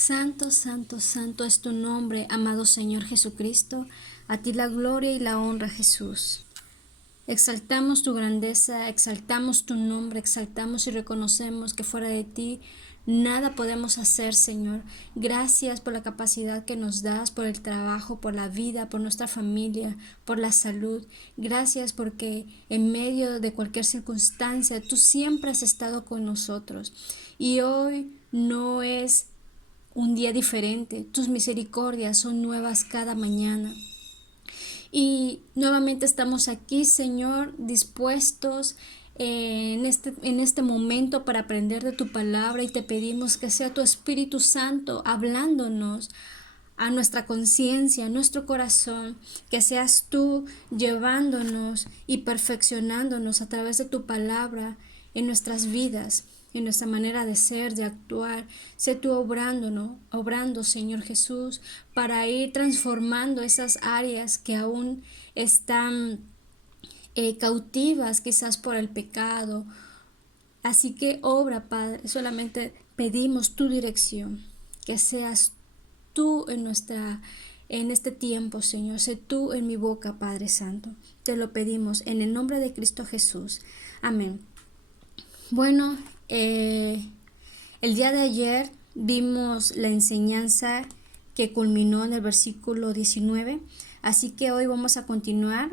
Santo, santo, santo es tu nombre, amado Señor Jesucristo. A ti la gloria y la honra, Jesús. Exaltamos tu grandeza, exaltamos tu nombre, exaltamos y reconocemos que fuera de ti nada podemos hacer, Señor. Gracias por la capacidad que nos das, por el trabajo, por la vida, por nuestra familia, por la salud. Gracias porque en medio de cualquier circunstancia tú siempre has estado con nosotros. Y hoy no es un día diferente. Tus misericordias son nuevas cada mañana. Y nuevamente estamos aquí, Señor, dispuestos en este momento para aprender de tu palabra, y te pedimos que sea tu Espíritu Santo hablándonos a nuestra conciencia, a nuestro corazón, que seas tú llevándonos y perfeccionándonos a través de tu palabra en nuestras vidas, en nuestra manera de ser, de actuar. Sé tú obrando, Señor Jesús, para ir transformando esas áreas que aún están cautivas quizás por el pecado. Así que obra, Padre, solamente pedimos tu dirección, que seas tú en este tiempo, Señor. Sé tú en mi boca, Padre Santo. Te lo pedimos en el nombre de Cristo Jesús. Amén. Bueno, el día de ayer vimos la enseñanza que culminó en el versículo 19, así que hoy vamos a continuar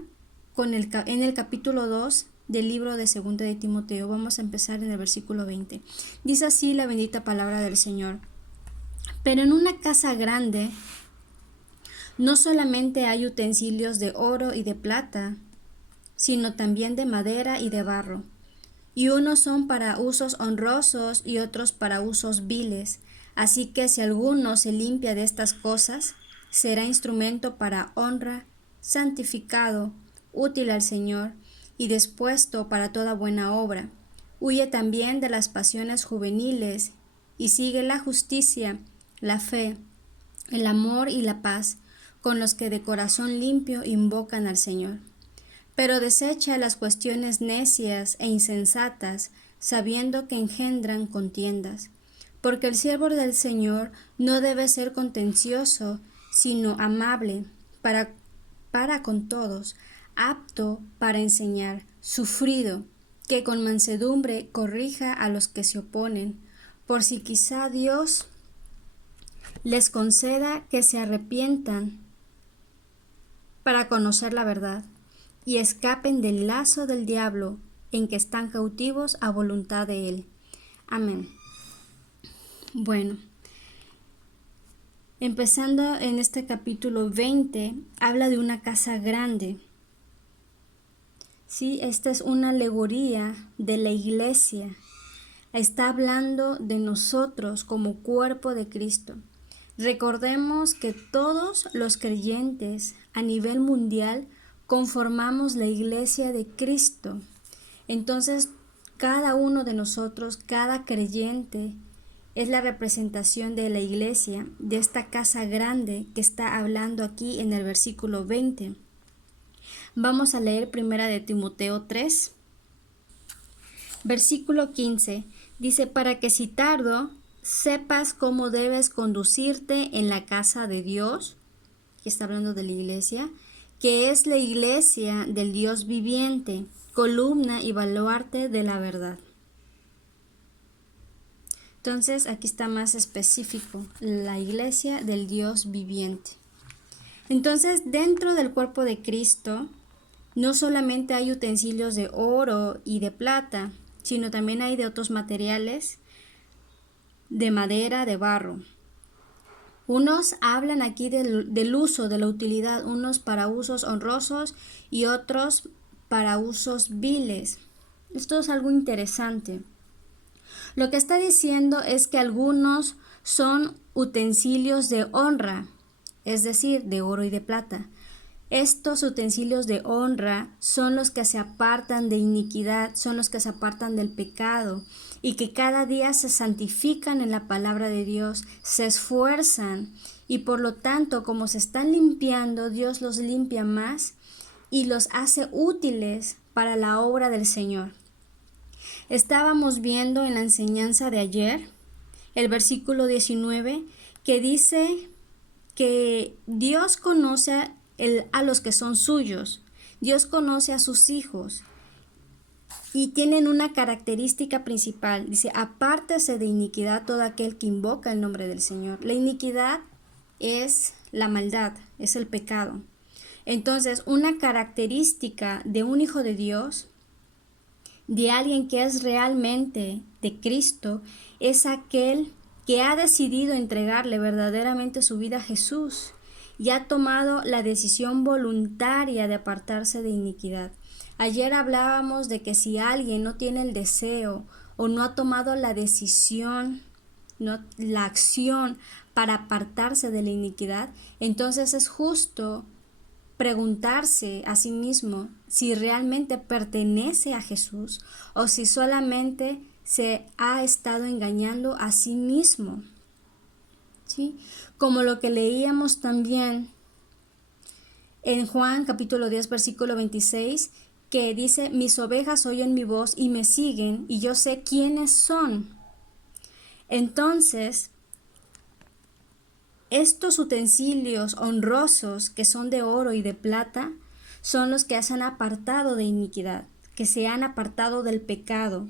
en el capítulo 2 del libro de 2 de Timoteo. Vamos a empezar en el versículo 20. Dice así la bendita palabra del Señor. Pero en una casa grande no solamente hay utensilios de oro y de plata, sino también de madera y de barro. Y unos son para usos honrosos y otros para usos viles. Así que si alguno se limpia de estas cosas, será instrumento para honra, santificado, útil al Señor y dispuesto para toda buena obra. Huye también de las pasiones juveniles y sigue la justicia, la fe, el amor y la paz, con los que de corazón limpio invocan al Señor. Pero desecha las cuestiones necias e insensatas, sabiendo que engendran contiendas. Porque el siervo del Señor no debe ser contencioso, sino amable para con todos, apto para enseñar, sufrido, que con mansedumbre corrija a los que se oponen, por si quizá Dios les conceda que se arrepientan para conocer la verdad y escapen del lazo del diablo en que están cautivos a voluntad de él. Amén. Bueno, empezando en este capítulo 20, habla de una casa grande. Sí, esta es una alegoría de la iglesia. Está hablando de nosotros como cuerpo de Cristo. Recordemos que todos los creyentes a nivel mundial conformamos la iglesia de Cristo. Entonces, cada uno de nosotros, cada creyente, es la representación de la iglesia, de esta casa grande que está hablando aquí en el versículo 20. Vamos a leer 1 de Timoteo 3, versículo 15. Dice, para que si tardo, sepas cómo debes conducirte en la casa de Dios, que está hablando de la iglesia, que es la iglesia del Dios viviente, columna y baluarte de la verdad. Entonces aquí está más específico, la iglesia del Dios viviente. Entonces, dentro del cuerpo de Cristo, no solamente hay utensilios de oro y de plata, sino también hay de otros materiales, de madera, de barro. Unos hablan aquí del uso, de la utilidad, unos para usos honrosos y otros para usos viles. Esto es algo interesante. Lo que está diciendo es que algunos son utensilios de honra, es decir, de oro y de plata. Estos utensilios de honra son los que se apartan de iniquidad, son los que se apartan del pecado y que cada día se santifican en la palabra de Dios, se esfuerzan y por lo tanto, como se están limpiando, Dios los limpia más y los hace útiles para la obra del Señor. Estábamos viendo en la enseñanza de ayer el versículo 19 que dice que Dios conoce a los que son suyos, Dios conoce a sus hijos y tienen una característica principal. Dice, apártese de iniquidad todo aquel que invoca el nombre del Señor. La iniquidad es la maldad, es el pecado. Entonces, una característica de un hijo de Dios, de alguien que es realmente de Cristo, es aquel que ha decidido entregarle verdaderamente su vida a Jesús y ha tomado la decisión voluntaria de apartarse de iniquidad. Ayer hablábamos de que si alguien no tiene el deseo o no ha tomado la decisión, la acción para apartarse de la iniquidad, entonces es justo preguntarse a sí mismo si realmente pertenece a Jesús o si solamente se ha estado engañando a sí mismo. ¿Sí? Como lo que leíamos también en Juan capítulo 10 versículo 26, que dice, mis ovejas oyen mi voz y me siguen y yo sé quiénes son. Entonces, estos utensilios honrosos que son de oro y de plata son los que se han apartado de iniquidad, que se han apartado del pecado.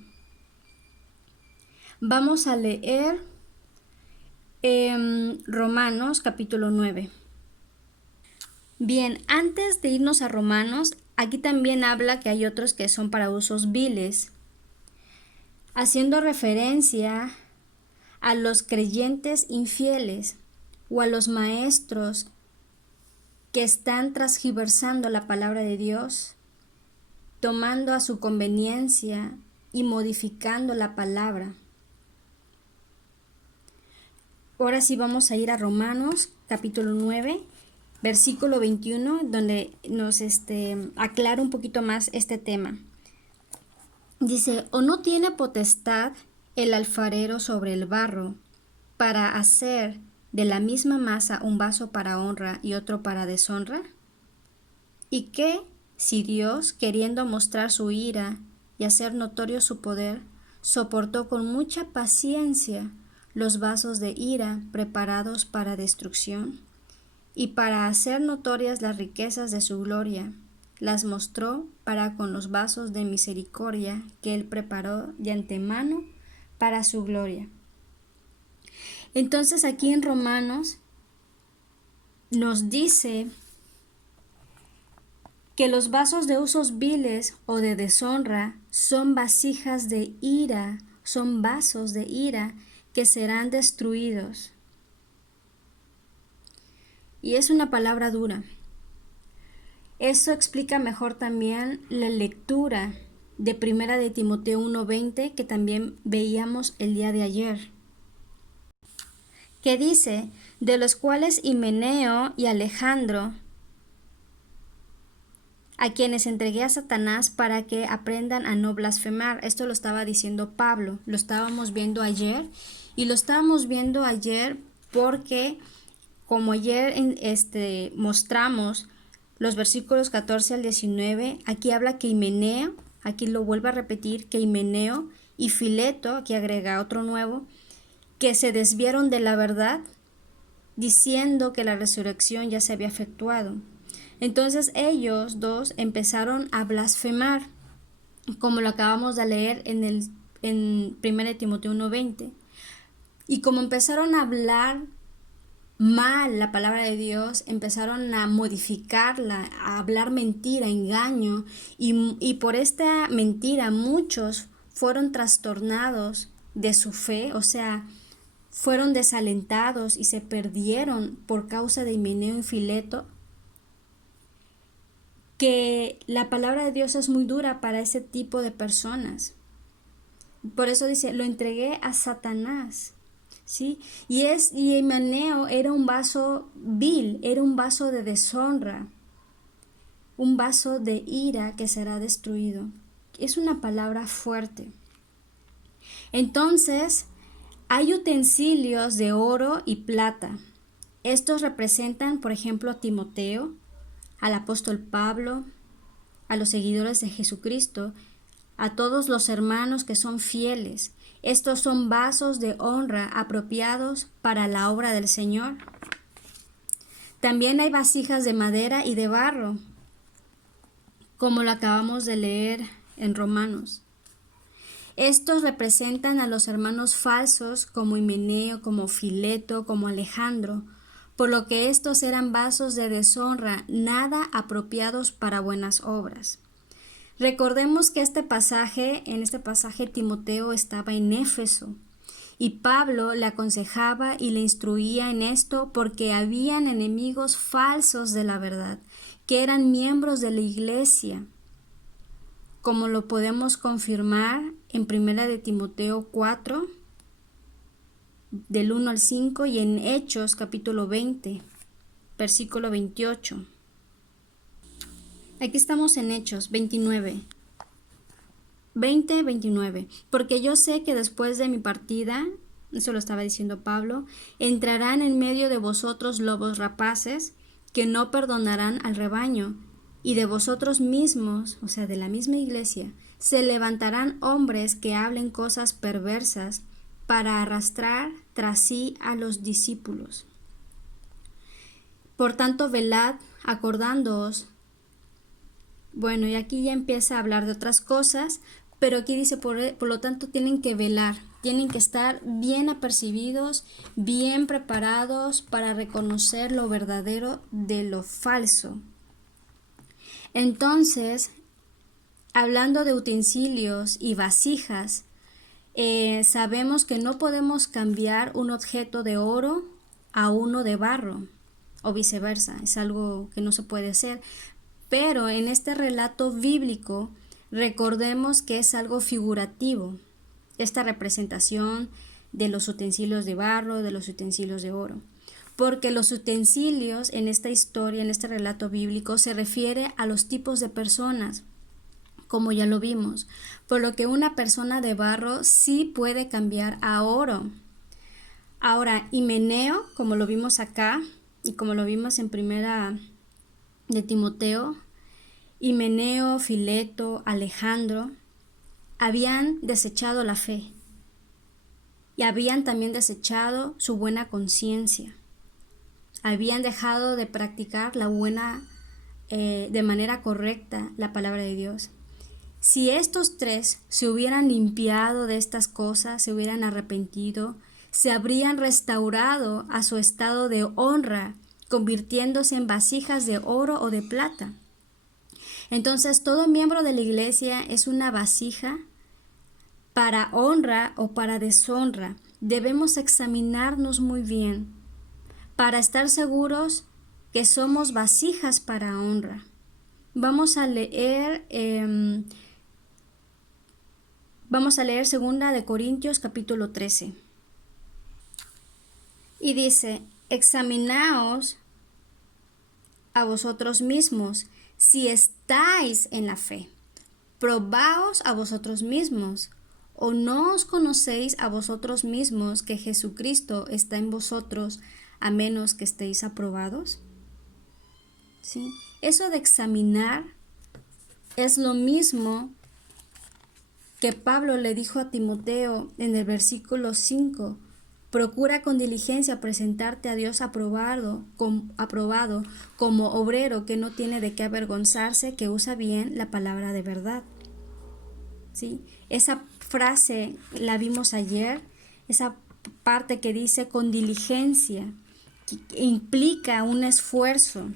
Vamos a leer Romanos capítulo 9. Bien, antes de irnos a Romanos, aquí también habla que hay otros que son para usos viles, haciendo referencia a los creyentes infieles o a los maestros que están transgiversando la palabra de Dios, tomando a su conveniencia y modificando la palabra. Ahora sí vamos a ir a Romanos capítulo 9, versículo 21, donde nos aclara un poquito más este tema. Dice, ¿o no tiene potestad el alfarero sobre el barro para hacer de la misma masa un vaso para honra y otro para deshonra? ¿Y qué si Dios, queriendo mostrar su ira y hacer notorio su poder, soportó con mucha paciencia los vasos de ira preparados para destrucción? Y para hacer notorias las riquezas de su gloria, las mostró para con los vasos de misericordia que él preparó de antemano para su gloria. Entonces aquí en Romanos nos dice que los vasos de usos viles o de deshonra son vasijas de ira, son vasos de ira que serán destruidos. Y es una palabra dura. Eso explica mejor también la lectura de Primera de Timoteo 1:20 que también veíamos el día de ayer, que dice, de los cuales Himeneo y Alejandro, a quienes entregué a Satanás para que aprendan a no blasfemar. Esto lo estaba diciendo Pablo, lo estábamos viendo ayer, y lo estábamos viendo ayer porque, como ayer mostramos los versículos 14 al 19, aquí habla que Himeneo, aquí lo vuelve a repetir, que Himeneo y Fileto, aquí agrega otro nuevo, que se desviaron de la verdad, diciendo que la resurrección ya se había efectuado. Entonces ellos dos empezaron a blasfemar, como lo acabamos de leer en 1 Timoteo 1:20. Y como empezaron a hablar mal la palabra de Dios, empezaron a modificarla, a hablar mentira, engaño, y por esta mentira muchos fueron trastornados de su fe, o sea, fueron desalentados y se perdieron por causa de Himeneo y Fileto, que la palabra de Dios es muy dura para ese tipo de personas. Por eso dice, lo entregué a Satanás. ¿Sí? Y Himeneo era un vaso vil, era un vaso de deshonra, un vaso de ira que será destruido. Es una palabra fuerte. Entonces, hay utensilios de oro y plata. Estos representan, por ejemplo, a Timoteo, al apóstol Pablo, a los seguidores de Jesucristo, a todos los hermanos que son fieles. Estos son vasos de honra apropiados para la obra del Señor. También hay vasijas de madera y de barro, como lo acabamos de leer en Romanos. Estos representan a los hermanos falsos como Himeneo, como Fileto, como Alejandro, por lo que estos eran vasos de deshonra, nada apropiados para buenas obras. Recordemos que en este pasaje Timoteo estaba en Éfeso y Pablo le aconsejaba y le instruía en esto porque habían enemigos falsos de la verdad, que eran miembros de la iglesia, como lo podemos confirmar en 1 de Timoteo 4, del 1 al 5, y en Hechos capítulo 20, versículo 28. Aquí estamos en Hechos 29. 29. Porque yo sé que después de mi partida, eso lo estaba diciendo Pablo, entrarán en medio de vosotros lobos rapaces que no perdonarán al rebaño, y de vosotros mismos, o sea, de la misma iglesia, se levantarán hombres que hablen cosas perversas para arrastrar tras sí a los discípulos. Por tanto, velad, acordándoos. Bueno, y aquí ya empieza a hablar de otras cosas, pero aquí dice, por lo tanto, tienen que velar, tienen que estar bien apercibidos, bien preparados para reconocer lo verdadero de lo falso. Entonces, hablando de utensilios y vasijas, sabemos que no podemos cambiar un objeto de oro a uno de barro, o viceversa, es algo que no se puede hacer. Pero en este relato bíblico, recordemos que es algo figurativo, esta representación de los utensilios de barro, de los utensilios de oro. Porque los utensilios en esta historia, en este relato bíblico, se refiere a los tipos de personas, como ya lo vimos, por lo que una persona de barro sí puede cambiar a oro. Ahora, Himeneo, como lo vimos acá, y como lo vimos en 1 de Timoteo, Himeneo, Fileto, Alejandro, habían desechado la fe y habían también desechado su buena conciencia. Habían dejado de practicar de manera correcta la palabra de Dios. Si estos tres se hubieran limpiado de estas cosas, se hubieran arrepentido, se habrían restaurado a su estado de honra, convirtiéndose en vasijas de oro o de plata. Entonces, todo miembro de la iglesia es una vasija para honra o para deshonra. Debemos examinarnos muy bien para estar seguros que somos vasijas para honra. Vamos a leer 2 de Corintios capítulo 13. Y dice, examinaos a vosotros mismos si estáis en la fe. Probaos a vosotros mismos. ¿O no os conocéis a vosotros mismos que Jesucristo está en vosotros, a menos que estéis aprobados? ¿Sí? Eso de examinar es lo mismo que Pablo le dijo a Timoteo en el versículo 5. Procura con diligencia presentarte a Dios aprobado como obrero que no tiene de qué avergonzarse, que usa bien la palabra de verdad. ¿Sí? Esa frase la vimos ayer, esa parte que dice con diligencia, que implica un esfuerzo,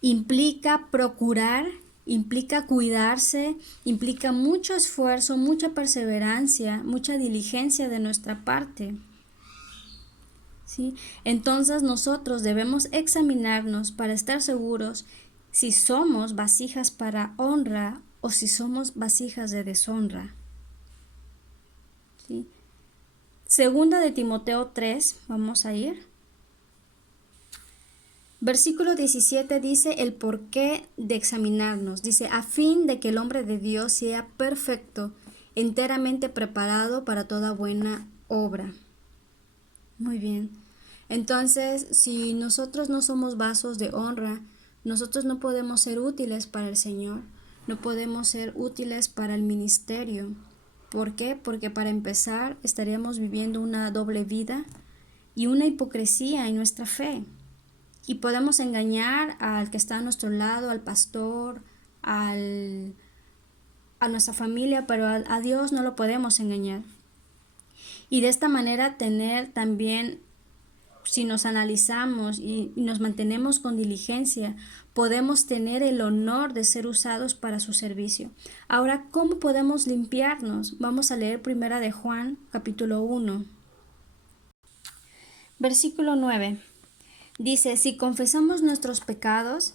implica procurar, implica cuidarse, implica mucho esfuerzo, mucha perseverancia, mucha diligencia de nuestra parte. ¿Sí? Entonces nosotros debemos examinarnos para estar seguros si somos vasijas para honra o si somos vasijas de deshonra. ¿Sí? 2 de Timoteo 3, vamos a ir. Versículo 17 dice el porqué de examinarnos. Dice, a fin de que el hombre de Dios sea perfecto, enteramente preparado para toda buena obra. Muy bien. Entonces, si nosotros no somos vasos de honra, nosotros no podemos ser útiles para el Señor, no podemos ser útiles para el ministerio. ¿Por qué? Porque para empezar estaríamos viviendo una doble vida y una hipocresía en nuestra fe. Y podemos engañar al que está a nuestro lado, al pastor, a nuestra familia, pero a Dios no lo podemos engañar. Y de esta manera tener también, si nos analizamos y nos mantenemos con diligencia, podemos tener el honor de ser usados para su servicio. Ahora, ¿cómo podemos limpiarnos? Vamos a leer primera de Juan, capítulo 1, versículo 9. Dice, si confesamos nuestros pecados,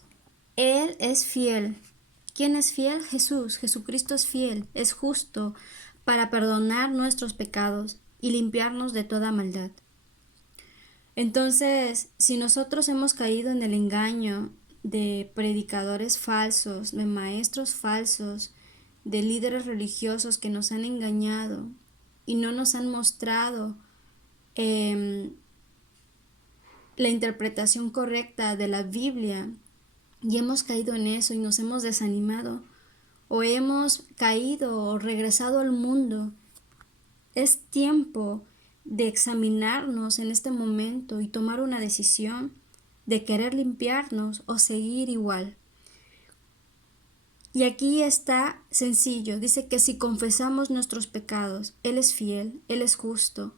Él es fiel. ¿Quién es fiel? Jesús. Jesucristo es fiel, es justo para perdonar nuestros pecados y limpiarnos de toda maldad. Entonces, si nosotros hemos caído en el engaño de predicadores falsos, de maestros falsos, de líderes religiosos que nos han engañado y no nos han mostrado la interpretación correcta de la Biblia, y hemos caído en eso y nos hemos desanimado, o hemos caído o regresado al mundo, es tiempo de examinarnos en este momento y tomar una decisión de querer limpiarnos o seguir igual. Y aquí está sencillo, dice que si confesamos nuestros pecados, Él es fiel, Él es justo.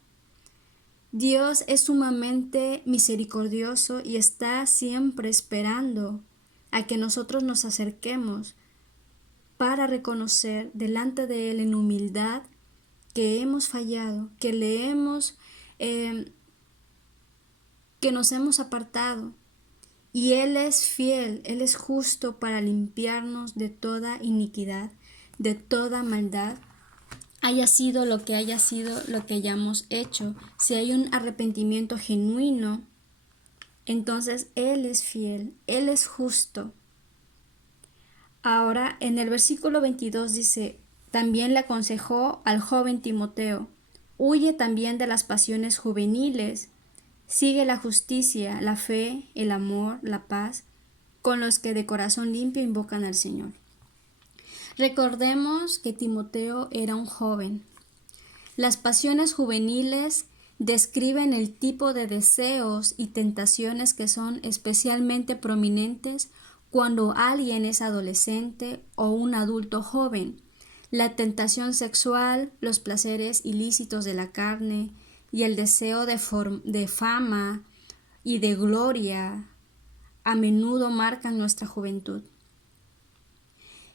Dios es sumamente misericordioso y está siempre esperando a que nosotros nos acerquemos para reconocer delante de Él en humildad que hemos fallado, que que nos hemos apartado. Y Él es fiel, Él es justo para limpiarnos de toda iniquidad, de toda maldad, haya sido lo que hayamos hecho. Si hay un arrepentimiento genuino, entonces Él es fiel, Él es justo. Ahora, en el versículo 22 dice, también le aconsejó al joven Timoteo, huye también de las pasiones juveniles, sigue la justicia, la fe, el amor, la paz, con los que de corazón limpio invocan al Señor. Recordemos que Timoteo era un joven. Las pasiones juveniles describen el tipo de deseos y tentaciones que son especialmente prominentes cuando alguien es adolescente o un adulto joven. La tentación sexual, los placeres ilícitos de la carne y el deseo de fama y de gloria a menudo marcan nuestra juventud.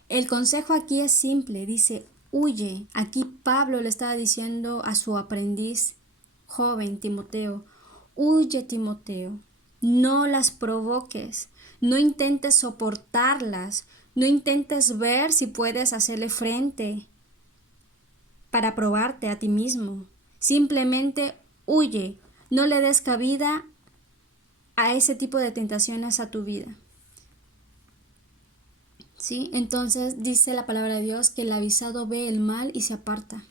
El consejo aquí es simple, dice, huye. Aquí Pablo le estaba diciendo a su aprendiz joven Timoteo, huye Timoteo, no las provoques, no intentes soportarlas, no intentes ver si puedes hacerle frente para probarte a ti mismo. Simplemente huye, no le des cabida a ese tipo de tentaciones a tu vida. ¿Sí? Entonces dice la palabra de Dios que el avisado ve el mal y se aparta.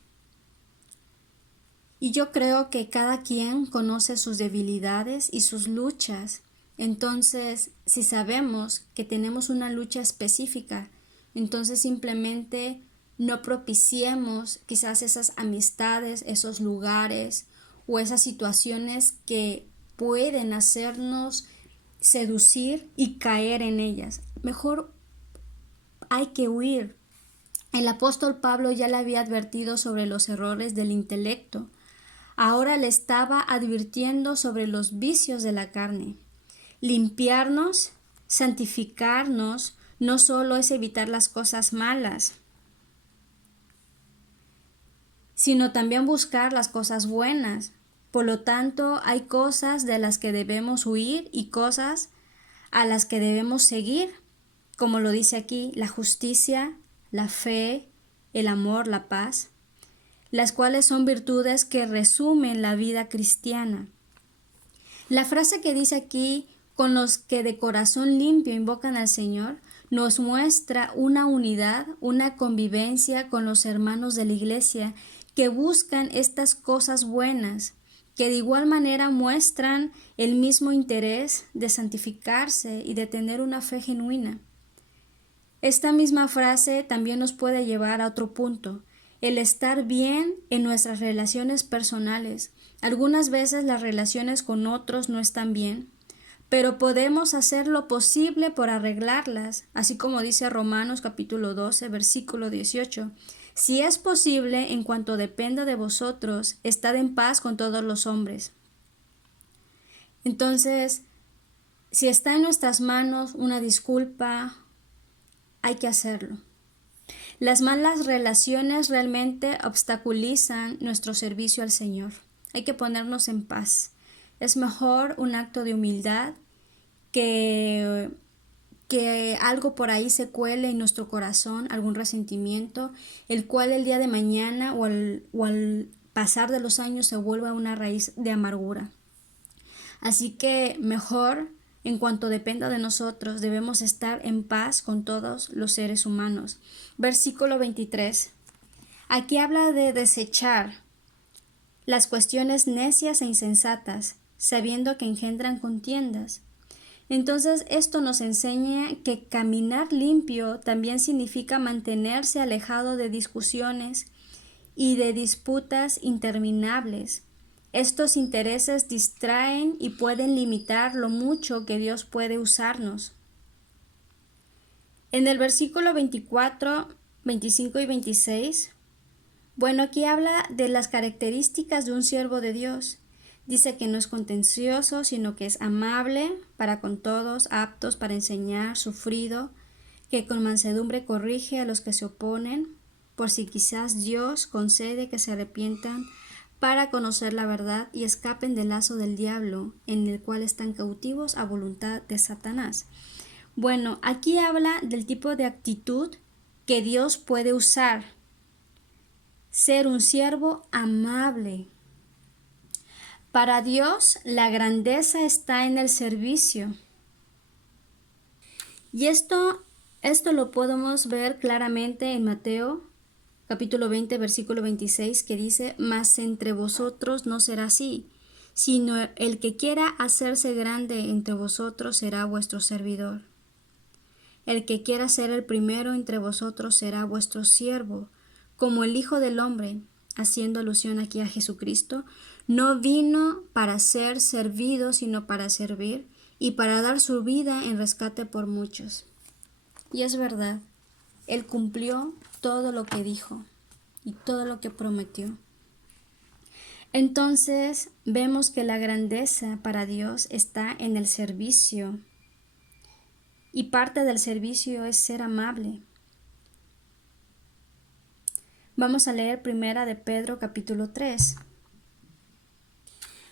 Y yo creo que cada quien conoce sus debilidades y sus luchas. Entonces, si sabemos que tenemos una lucha específica, entonces simplemente no propiciemos quizás esas amistades, esos lugares o esas situaciones que pueden hacernos seducir y caer en ellas. Mejor hay que huir. El apóstol Pablo ya le había advertido sobre los errores del intelecto. Ahora le estaba advirtiendo sobre los vicios de la carne. Limpiarnos, santificarnos, no solo es evitar las cosas malas, sino también buscar las cosas buenas. Por lo tanto, hay cosas de las que debemos huir y cosas a las que debemos seguir, como lo dice aquí, la justicia, la fe, el amor, la paz, las cuales son virtudes que resumen la vida cristiana. La frase que dice aquí, con los que de corazón limpio invocan al Señor, nos muestra una unidad, una convivencia con los hermanos de la iglesia que buscan estas cosas buenas, que de igual manera muestran el mismo interés de santificarse y de tener una fe genuina. Esta misma frase también nos puede llevar a otro punto, el estar bien en nuestras relaciones personales. Algunas veces las relaciones con otros no están bien, pero podemos hacer lo posible por arreglarlas, así como dice Romanos capítulo 12, versículo 18. Si es posible, en cuanto dependa de vosotros, estad en paz con todos los hombres. Entonces, si está en nuestras manos una disculpa, hay que hacerlo. Las malas relaciones realmente obstaculizan nuestro servicio al Señor. Hay que ponernos en paz. Es mejor un acto de humildad que algo por ahí se cuele en nuestro corazón, algún resentimiento, el cual el día de mañana o al pasar de los años se vuelva una raíz de amargura. Así que mejor, en cuanto dependa de nosotros, debemos estar en paz con todos los seres humanos. Versículo 23. Aquí habla de desechar las cuestiones necias e insensatas, sabiendo que engendran contiendas. Entonces esto nos enseña que caminar limpio también significa mantenerse alejado de discusiones y de disputas interminables. Estos intereses distraen y pueden limitar lo mucho que Dios puede usarnos. En el versículo 24, 25 y 26, bueno, aquí habla de las características de un siervo de Dios. Dice que no es contencioso, sino que es amable para con todos, aptos para enseñar, sufrido, que con mansedumbre corrige a los que se oponen, por si quizás Dios concede que se arrepientan para conocer la verdad y escapen del lazo del diablo, en el cual están cautivos a voluntad de Satanás. Bueno, aquí habla del tipo de actitud que Dios puede usar. Ser un siervo amable. Para Dios, la grandeza está en el servicio. Y esto lo podemos ver claramente en Mateo capítulo 20, versículo 26, que dice: mas entre vosotros no será así, sino el que quiera hacerse grande entre vosotros será vuestro servidor. El que quiera ser el primero entre vosotros será vuestro siervo, como el Hijo del Hombre, haciendo alusión aquí a Jesucristo, no vino para ser servido, sino para servir y para dar su vida en rescate por muchos. Y es verdad, Él cumplió todo lo que dijo y todo lo que prometió. Entonces vemos que la grandeza para Dios está en el servicio, y parte del servicio es ser amable. Vamos a leer primera de Pedro capítulo 3.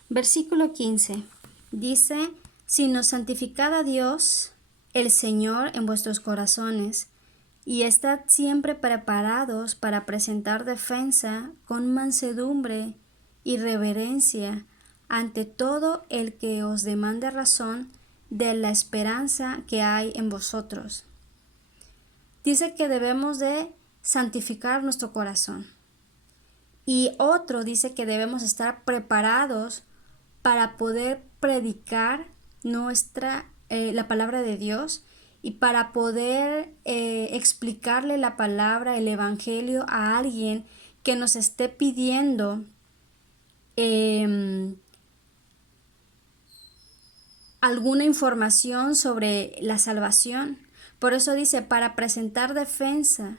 Versículo 15. Dice: sino santificad a Dios, el Señor, en vuestros corazones, y estad siempre preparados para presentar defensa con mansedumbre y reverencia ante todo el que os demande razón de la esperanza que hay en vosotros. Dice que debemos de santificar nuestro corazón. Y otro dice que debemos estar preparados para poder predicar la palabra de Dios y para poder explicarle la palabra, el evangelio a alguien que nos esté pidiendo alguna información sobre la salvación. Por eso dice para presentar defensa,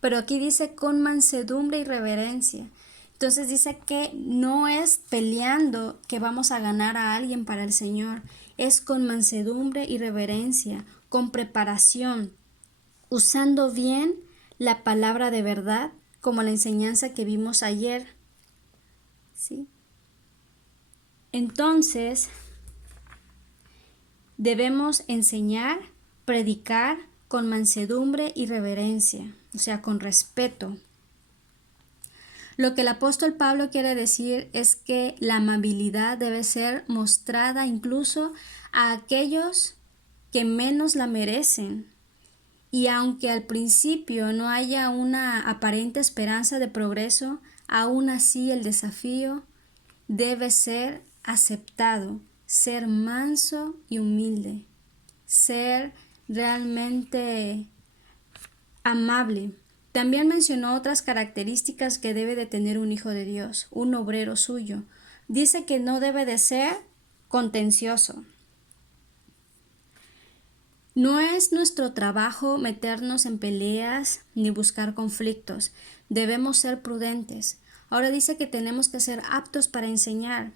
pero aquí dice con mansedumbre y reverencia. Entonces dice que no es peleando que vamos a ganar a alguien para el Señor, es con mansedumbre y reverencia, con preparación, usando bien la palabra de verdad, como la enseñanza que vimos ayer. ¿Sí? Entonces, debemos enseñar, predicar con mansedumbre y reverencia, o sea, con respeto. Lo que el apóstol Pablo quiere decir es que la amabilidad debe ser mostrada incluso a aquellos que menos la merecen. Y aunque al principio no haya una aparente esperanza de progreso, aún así el desafío debe ser aceptado, ser manso y humilde, ser realmente amable, También mencionó otras características que debe de tener un hijo de Dios, un obrero suyo. Dice que no debe de ser contencioso. No es nuestro trabajo meternos en peleas ni buscar conflictos. Debemos ser prudentes. Ahora dice que tenemos que ser aptos para enseñar.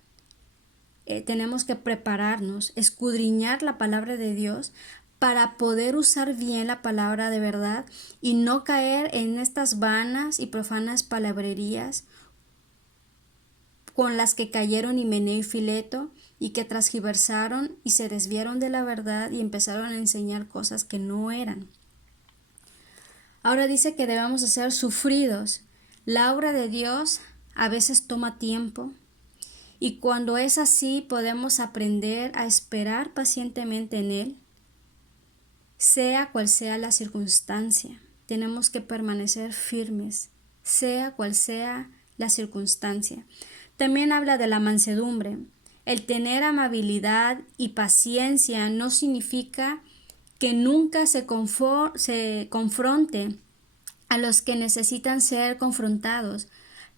Tenemos que prepararnos, escudriñar la palabra de Dios para poder usar bien la palabra de verdad y no caer en estas vanas y profanas palabrerías con las que cayeron Himeneo y Fileto y que transgiversaron y se desviaron de la verdad y empezaron a enseñar cosas que no eran. Ahora dice que debemos ser sufridos. La obra de Dios a veces toma tiempo y cuando es así podemos aprender a esperar pacientemente en Él, sea cual sea la circunstancia. Tenemos que permanecer firmes, sea cual sea la circunstancia. También habla de la mansedumbre. El tener amabilidad y paciencia no significa que nunca se confronte a los que necesitan ser confrontados,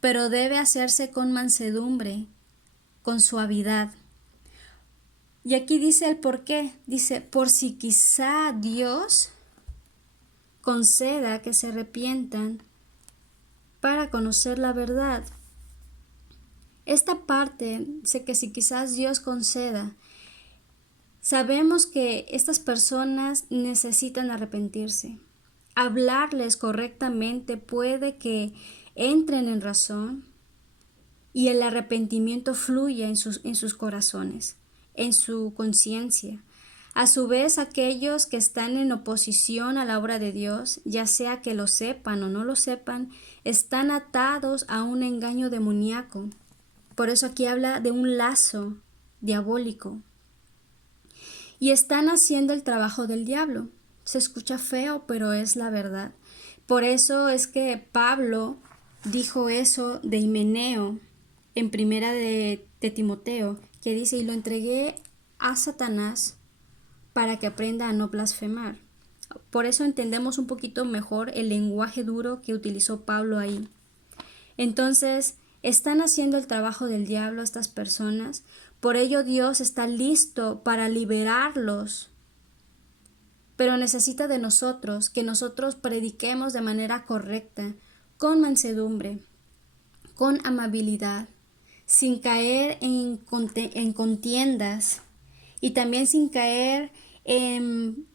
pero debe hacerse con mansedumbre, con suavidad. Y aquí dice el por qué. Dice, por si quizá Dios conceda que se arrepientan para conocer la verdad. Esta parte dice que si quizás Dios conceda, sabemos que estas personas necesitan arrepentirse. Hablarles correctamente puede que entren en razón y el arrepentimiento fluya en sus corazones, en su conciencia. A su vez, aquellos que están en oposición a la obra de Dios, ya sea que lo sepan o no lo sepan, están atados a un engaño demoníaco. Por eso aquí habla de un lazo diabólico. Y están haciendo el trabajo del diablo. Se escucha feo, pero es la verdad. Por eso es que Pablo dijo eso de Himeneo en primera de Timoteo, que dice, y lo entregué a Satanás para que aprenda a no blasfemar. Por eso entendemos un poquito mejor el lenguaje duro que utilizó Pablo ahí. Entonces, están haciendo el trabajo del diablo estas personas, por ello Dios está listo para liberarlos, pero necesita de nosotros, que nosotros prediquemos de manera correcta, con mansedumbre, con amabilidad, sin caer en contiendas y también sin caer en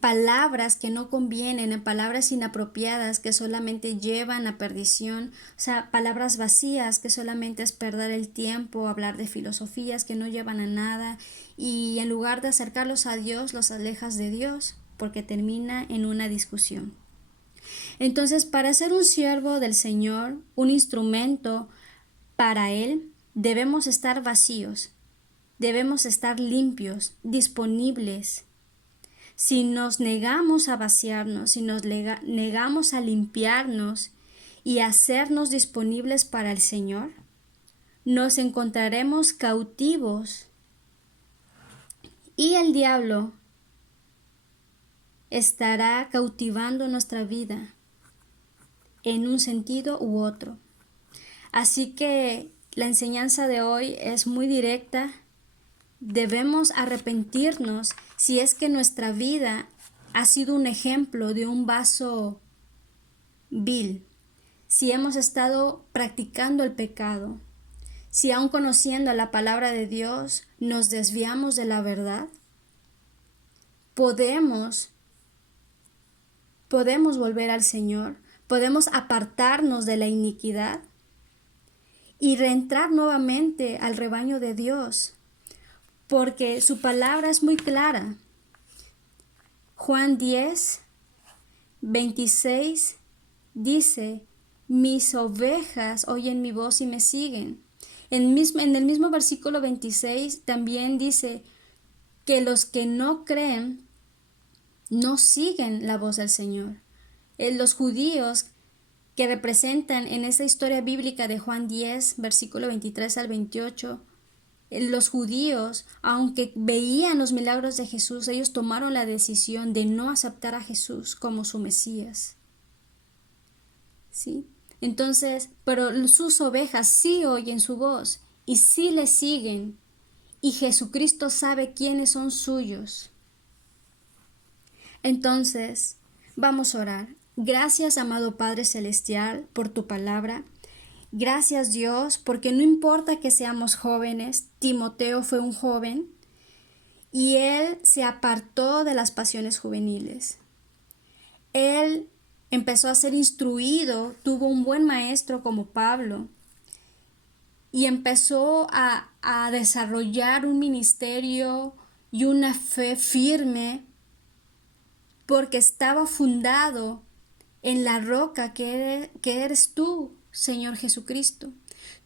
palabras que no convienen, en palabras inapropiadas que solamente llevan a perdición, o sea, palabras vacías que solamente es perder el tiempo, hablar de filosofías que no llevan a nada y en lugar de acercarlos a Dios, los alejas de Dios porque termina en una discusión. Entonces, para ser un siervo del Señor, un instrumento para Él, debemos estar vacíos, debemos estar limpios, disponibles. Si nos negamos a vaciarnos, si nos negamos a limpiarnos y a hacernos disponibles para el Señor, nos encontraremos cautivos y el diablo estará cautivando nuestra vida en un sentido u otro. Así que la enseñanza de hoy es muy directa. Debemos arrepentirnos si es que nuestra vida ha sido un ejemplo de un vaso vil, si hemos estado practicando el pecado, si aun conociendo la palabra de Dios nos desviamos de la verdad, podemos volver al Señor, podemos apartarnos de la iniquidad y reentrar nuevamente al rebaño de Dios, porque su palabra es muy clara. Juan 10, 26 dice, mis ovejas oyen mi voz y me siguen. En el mismo versículo 26 también dice que los que no creen no siguen la voz del Señor. Los judíos que representan en esa historia bíblica de Juan 10, versículo 23 al 28, los judíos, aunque veían los milagros de Jesús, ellos tomaron la decisión de no aceptar a Jesús como su Mesías. ¿sí? Entonces, pero sus ovejas sí oyen su voz y sí le siguen, y Jesucristo sabe quiénes son suyos. Entonces, vamos a orar. Gracias, amado Padre Celestial, por tu palabra. Gracias, Dios, porque no importa que seamos jóvenes, Timoteo fue un joven y él se apartó de las pasiones juveniles. Él empezó a ser instruido, tuvo un buen maestro como Pablo y empezó a desarrollar un ministerio y una fe firme porque estaba fundado en la roca que eres tú, Señor Jesucristo.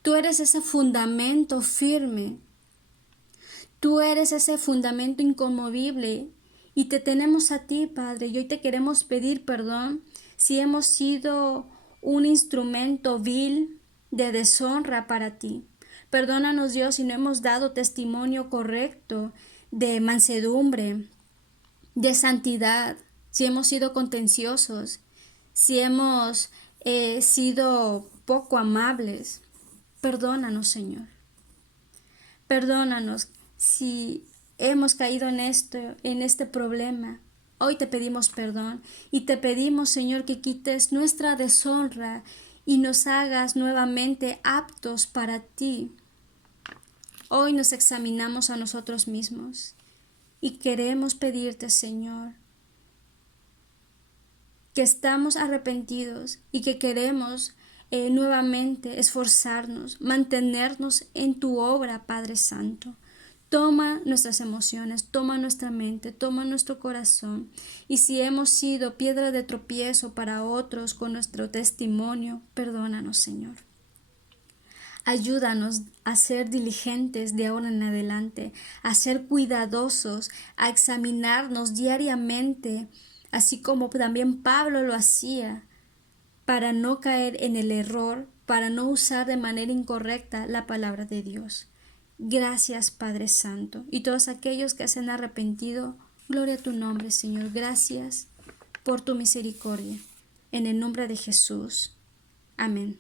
Tú eres ese fundamento firme. Tú eres ese fundamento inconmovible y te tenemos a ti, Padre. Y hoy te queremos pedir perdón si hemos sido un instrumento vil de deshonra para ti. Perdónanos, Dios, si no hemos dado testimonio correcto de mansedumbre, de santidad, si hemos sido contenciosos, si hemos sido poco amables. Perdónanos, Señor. Perdónanos si hemos caído en este problema. Hoy te pedimos perdón y te pedimos, Señor, que quites nuestra deshonra y nos hagas nuevamente aptos para ti. Hoy nos examinamos a nosotros mismos y queremos pedirte, Señor, que estamos arrepentidos y que queremos nuevamente esforzarnos, mantenernos en tu obra, Padre Santo. Toma nuestras emociones, toma nuestra mente, toma nuestro corazón. Y si hemos sido piedra de tropiezo para otros con nuestro testimonio, perdónanos, Señor. Ayúdanos a ser diligentes de ahora en adelante, a ser cuidadosos, a examinarnos diariamente, así como también Pablo lo hacía, para no caer en el error, para no usar de manera incorrecta la palabra de Dios. Gracias, Padre Santo, y todos aquellos que se han arrepentido, gloria a tu nombre, Señor. Gracias por tu misericordia. En el nombre de Jesús. Amén.